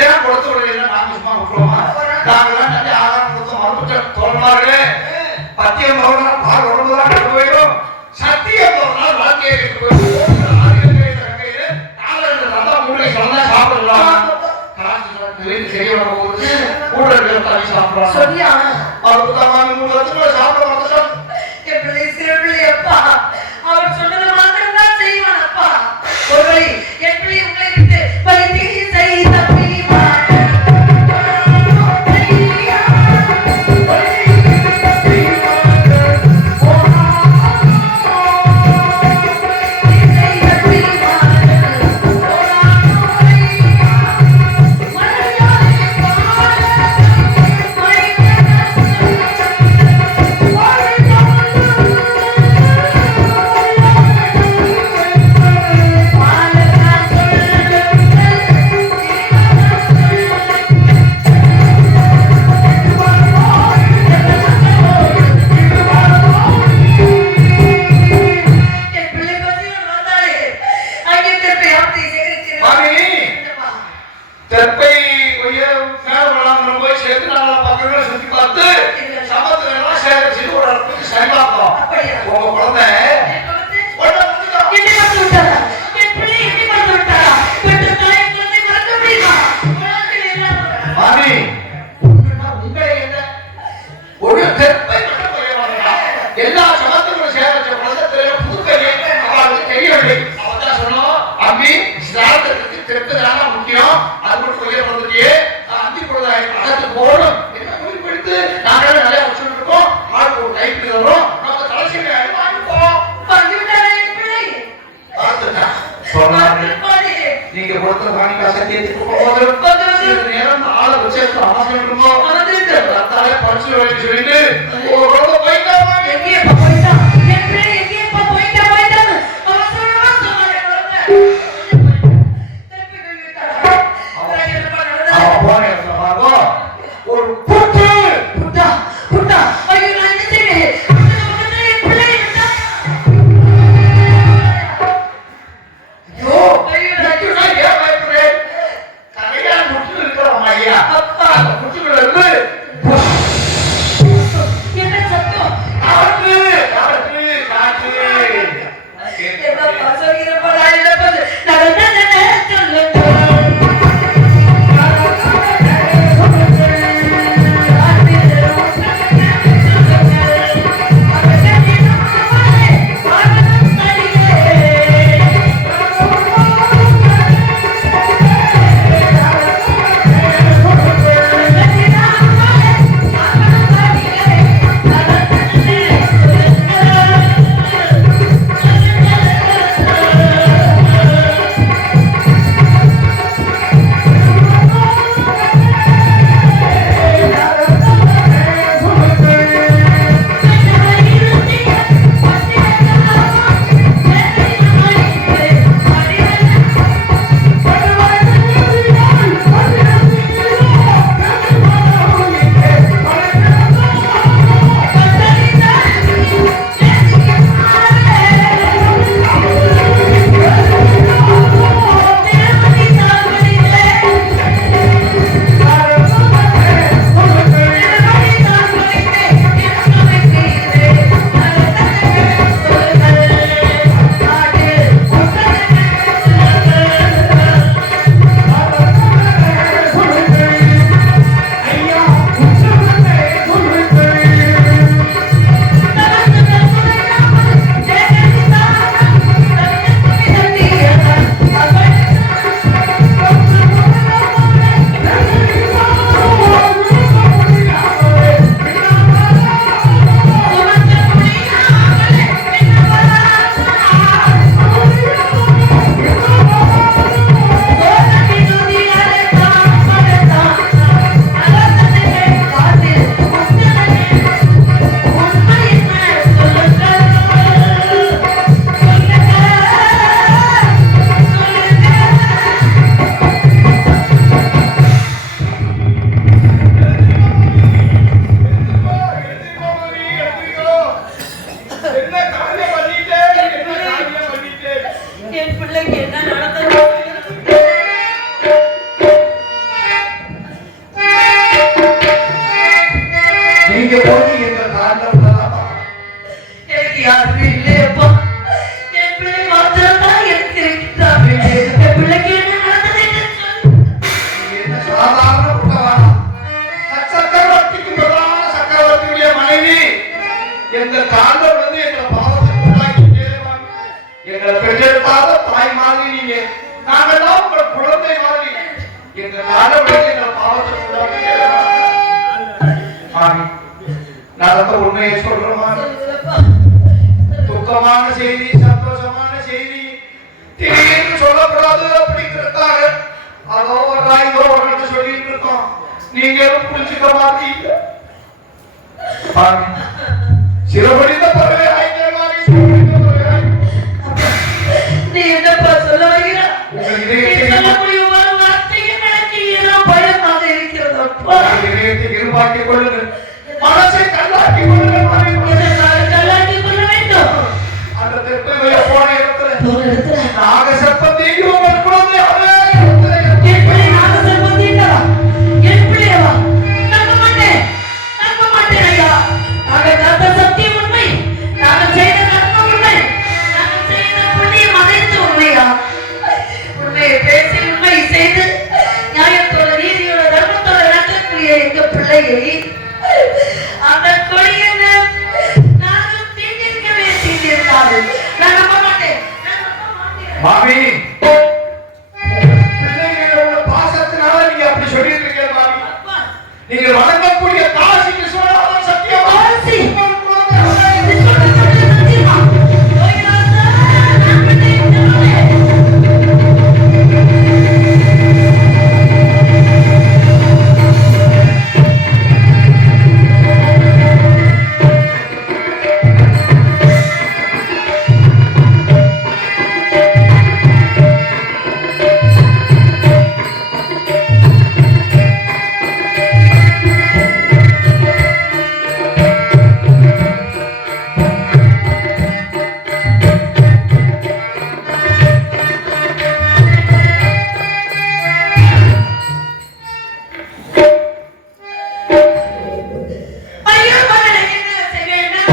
தான் கொடுத்து விடல, நாங்க சும்மா விட்டுருவோமா? நாங்கெல்லாம் நிறைய ஆகாரம் கொடுத்து மறுபடிய தோல்மார்களே, பத்தியம் தோழனால் பால் உடம்புதான் கெட்டு போயிடும், சத்தியம் தோழனால் வாழ்க்கையை கெட்டு போயிடும். சாப்பிடலாம் செய்ய போகுது கூட இருக்கிற சாப்பிடலாம் சரியா அற்புதமான சாப்பிட மாட்டோம். எப்படி சிறுபிள்ளை அப்பா அவர் சொன்னது மாத்திரம் தான் செய்வான் அப்பா. ஒருவரை எப்படி உங்களை விட்டு பலித்தை செய்த நீங்க கொடுத்த பாணிக்கா சத்தியத்துக்கு நேரம் ஆளை வச்சு படிச்சு சொல்லிட்டு பெற்றெடுக்காத தாய் மாதிரி நீங்க, நாங்கெல்லாம் உங்கள் குழந்தை மாதிரி. எங்க காலவழியில் எங்கள் பாவத்தை மாமி, நான் அந்த உண்மையை சொல்றேன். துக்கமான செய்தி, சந்தோஷமான செய்தி திடீர்னு சொல்லக்கூடாது அப்படிங்கிறதுக்காக அதோ ஒரு ராய்தோ ஒரு சொல்லிட்டு இருக்கோம். நீங்க எதுவும் புரிஞ்சுக்க மாட்டீங்க. சிறபடிந்த பறவை ஆயிட்டே மாதிரி சிறபடிந்த பறவை. நீ என்னப்பா சொல்ல வைக்கிற? உங்கள் நீ சொல்லக்கூடிய ஒரு வார்த்தையும் எனக்கு ஏதோ பயமாக இருக்கிறதப்பா. இதயத்தை இருமாக்கிக் கொள்ளுங்கள், மனசை கல்லாக்கிக் கொள்ளுங்கள். கல்லாக்கிக் கொள்ள வேண்டும். அந்த தெற்குமைய போன இடத்துல நாகசர்ப்பம் தீங்கி உங்கள் குழந்தை அதே எப்படி நாகசர்ப்பம் தீண்டவா? என் பிள்ளையவா? நம்ப மாட்டேன், நம்ப மாட்டேன் ஐயா. நாங்கள் காத்த சத்தியம் உண்மை, நாங்கள் செய்த நன்மை உண்மை, நாங்கள் செய்த புண்ணியம் அனைத்து உண்மையா? உண்மையை பேசி உண்மை செய்து நியாயத்தோட நீதியோட தர்மத்தோட நடக்கக்கூடிய எங்க பிள்ளையை அந்த கொடியை நாங்கள் தீண்டிருக்கவே தீண்டிருக்காது. நான் நம்ப மாட்டேன், நான் நம்ப மாட்டேன். மாமி, பிள்ளைங்களோட உள்ள பாசத்தினால நீங்க அப்படி சொல்லிட்டு இருக்கீங்க மாமி. அப்பா, நீங்க வணங்கக்கூடிய காசி விஸ்வநாதன் சத்தியமா காசி. உங்கள் குழந்தை இது சொல்றது சத்தியமா? கோயிலாசா, நான் விட்டேன் சொல்லுவேன். ஐயோ, மகனே, என்ன செய்ய வேண்டும்?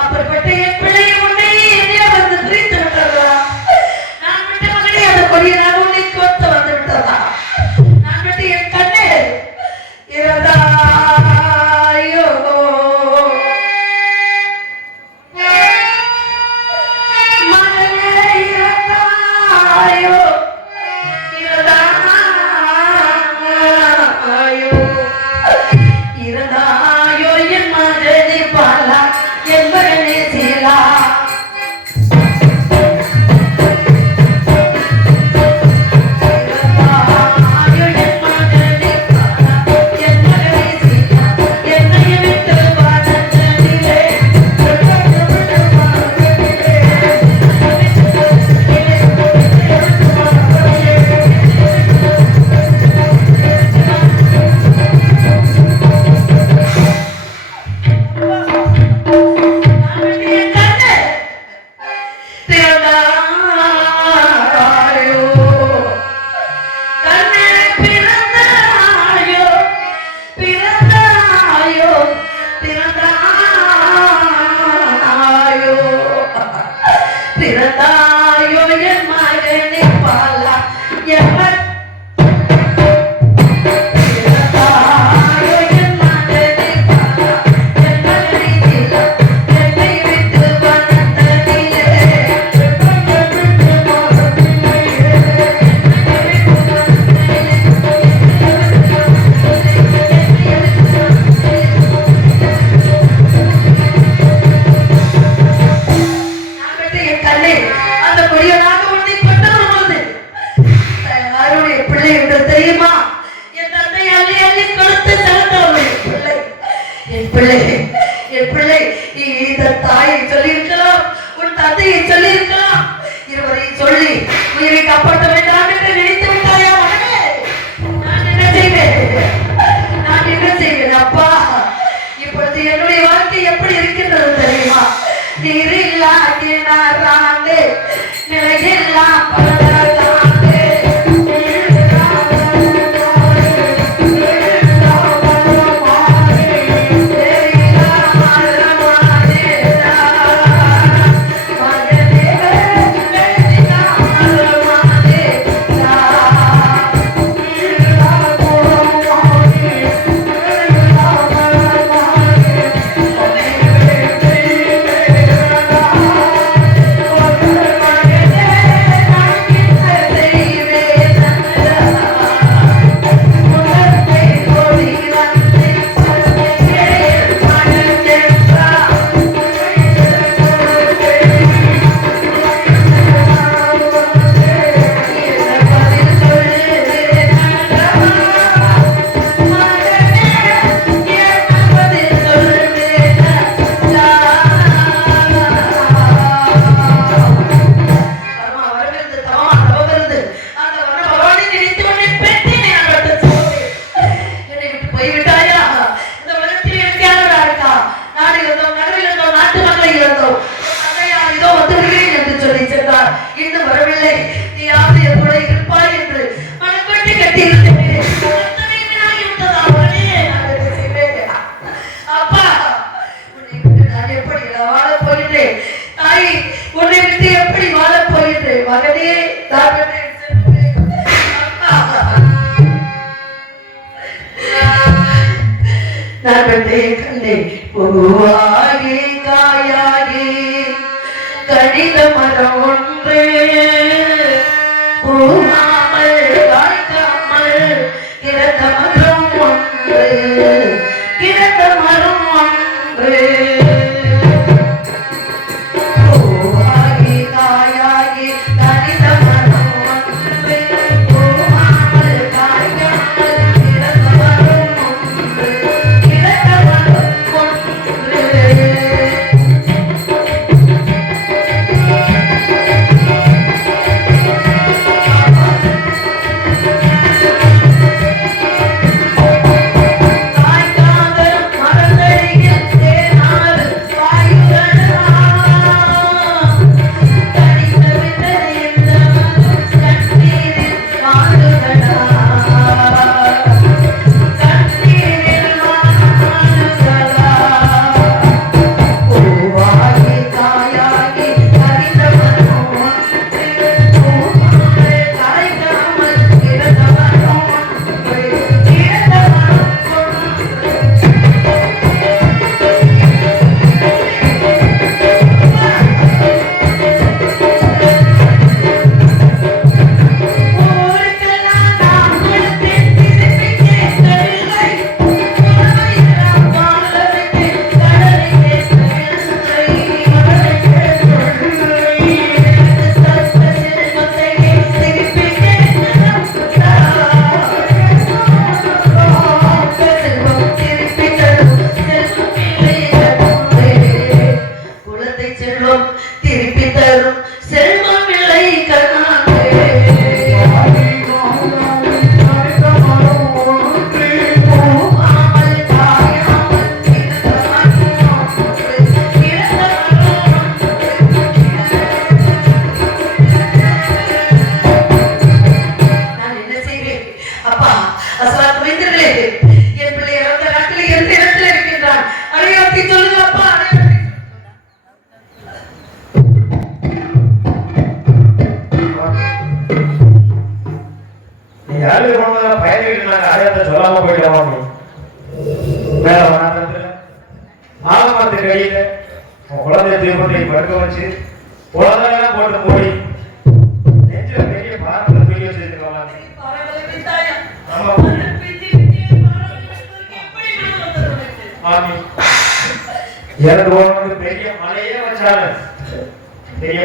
அப்படிப்பட்ட என் பிள்ளை உன்னை என்னையா வந்து பிரித்து விட்டதா? நான் விட்ட மகனே அந்த கொடியை நான் உன்னை தோத்த வந்து விட்டதா? நான் விட்டு என் கண்ணே இறந்தாயோ மகனே இறந்தாயோ இறந்தாயோ இறந்தாயோ என் மகனே பாலா என் மகனே சீலா இறந்தாயோ என் மகனே பாலா என் மகனே சீலா என்னை விட்டு வாழந்திலே பிறந்தாயோ என் மகனே பாலா என் பிறந்தாயோ என் மகனே பாலா என் மகனே சீலா என்னை விட்டு வளர்ந்த மகனே அந்த கொடியனாக உன்னை கொண்டு வரும்போது யாருடைய பிள்ளை என்று தெரியுமா? என் தந்தை அள்ளி அள்ளி கொடுத்து செலுத்தவர்கள் என் பிள்ளை என் பிள்ளை நீ இந்த தாயை சொல்லியிருக்கலாம், உன் தந்தையை சொல்லியிருக்கலாம், இருவரையும் சொல்லி உயிரை காப்பாற்ற வேண்டாம் என்று நினைத்து விட்டாயா மகனே? நான் என்ன செய்வேன்? நான் என்ன செய்வேன் அப்பா? இப்பொழுது என்னுடைய வாழ்க்கை எப்படி இருக்கின்றது தெரியுமா? நீரில்லா கிணறாண்டு நிலையெல்லாம் பலராண்டு இன்னும் வரவில்லை. நீயாவது என் கூட இருப்பாய் என்று மனக்கொட்டி கட்டியிருந்தேன். அப்பா உன்னை விட்டு நான் எப்படி வாழப் போகின்றேன்? தாய் உன்னை விட்டு எப்படி வாழப் போகின்றேன்? மகனே நான் கண்டே பூவாகி காயாகி கடித மரம் ஒன்று பூமாமல் காய்க்காமல் கிடந்த மரம் ஒன்று கிடந்த மரம் ஒன்று பூவாகி காயாகி கடித மரம் ஒன்று பூமாமல் காய்க்காமல் கிடந்த மரம் ஒன்று கிடந்த மரம் ஒன்று குழந்தை தீபத்தை படுக்க வச்சு குழந்தையெல்லாம் போட்டு மூடி நெஞ்சில பெரிய பாரத்தை தூக்கி வச்சிருக்கோம். எனக்கு ஒரு பெரிய மலையே வச்சாரு பெரிய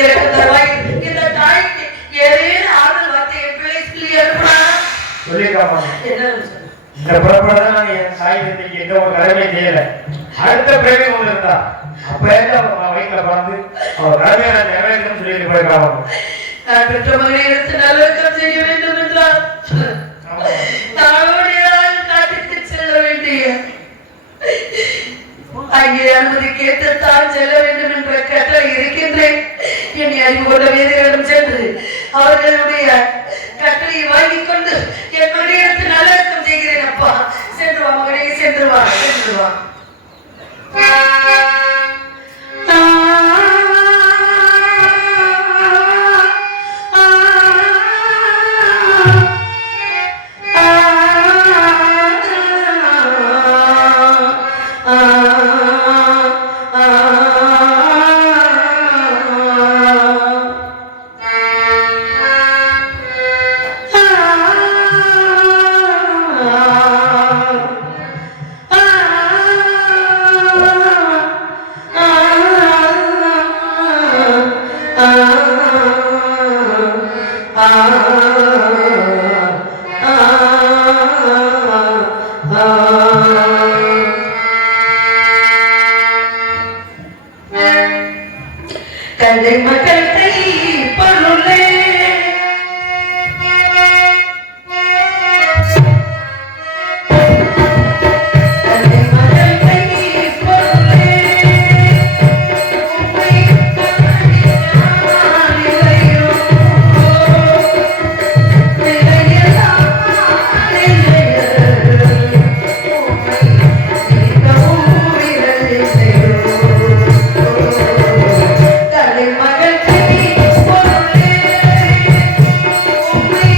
எனக்கு தருவாய். இந்த தாய்க்கு ஏதேனும் ஆறுதல் வார்த்தை என் பிள்ளை சொல்லி அனுப்புனா சொல்லிருக்காமா என்ன இந்த புறப்படதான் நான் என் தாய் தந்தைக்கு எந்த ஒரு கடமையும் செய்யல. அடுத்த பிறகு ஒண்ணு இருந்தா அப்ப அவன் வயிற்றுல பிறந்து அவர் கடமையை நான் நிறைவேற்றணும்னு சொல்லிட்டு போயிருக்காங்க. நான் பெற்ற மகனை எடுத்து நல்லடக்கம் செய்ய வேண்டும் என்றால் தாழ்வடியால் காட்டுக்கு செல்ல வேண்டிய அங்கே அனுமதி கேட்டு தான் செல்ல வேண்டும் என்ற கட்டளை இருக்கின்றேன். என்னை அறிவு கொண்ட வேதிகளிடம் சென்று அவர்களுடைய கட்டளையை வாங்கிக் கொண்டு என் மகனை எடுத்து நல்லடக்கம் செய்கிறேன். அப்பா சென்று வா மகனே, சென்று வா, சென்று வா. தந்தை மக்கள் கை பருளே தந்தை மக்கள் கை பருளே உம்மை கவனியாலிலையோ நிலையெல்லாம் நிலையர் உம்மை நினைக்கவும் விரலில்லையோ மகள் கை பொருளே உம்மை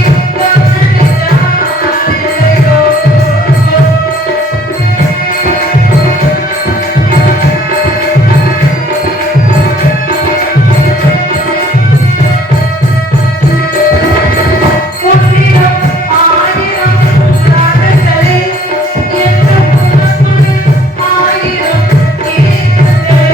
கவனியாலிலையோ உன்னிடம் ஆயிரம் ராகங்களே என்று உனக்குள் ஆயிரம் கீதங்களே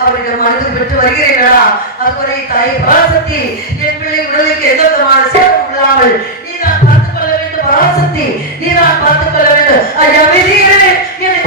அவரிடம் மனதில் பெற்று வருகிறீர்களா? அதுவரை தாய் பராசக்தி என் பிள்ளை உடலுக்கு எந்த விதமான சேதம் இல்லாமல் நீதான் பார்த்துக் கொள்ள வேண்டும். பராசக்தி நீதான் பார்த்துக் கொள்ள வேண்டும். ஐயா விதியே என்னை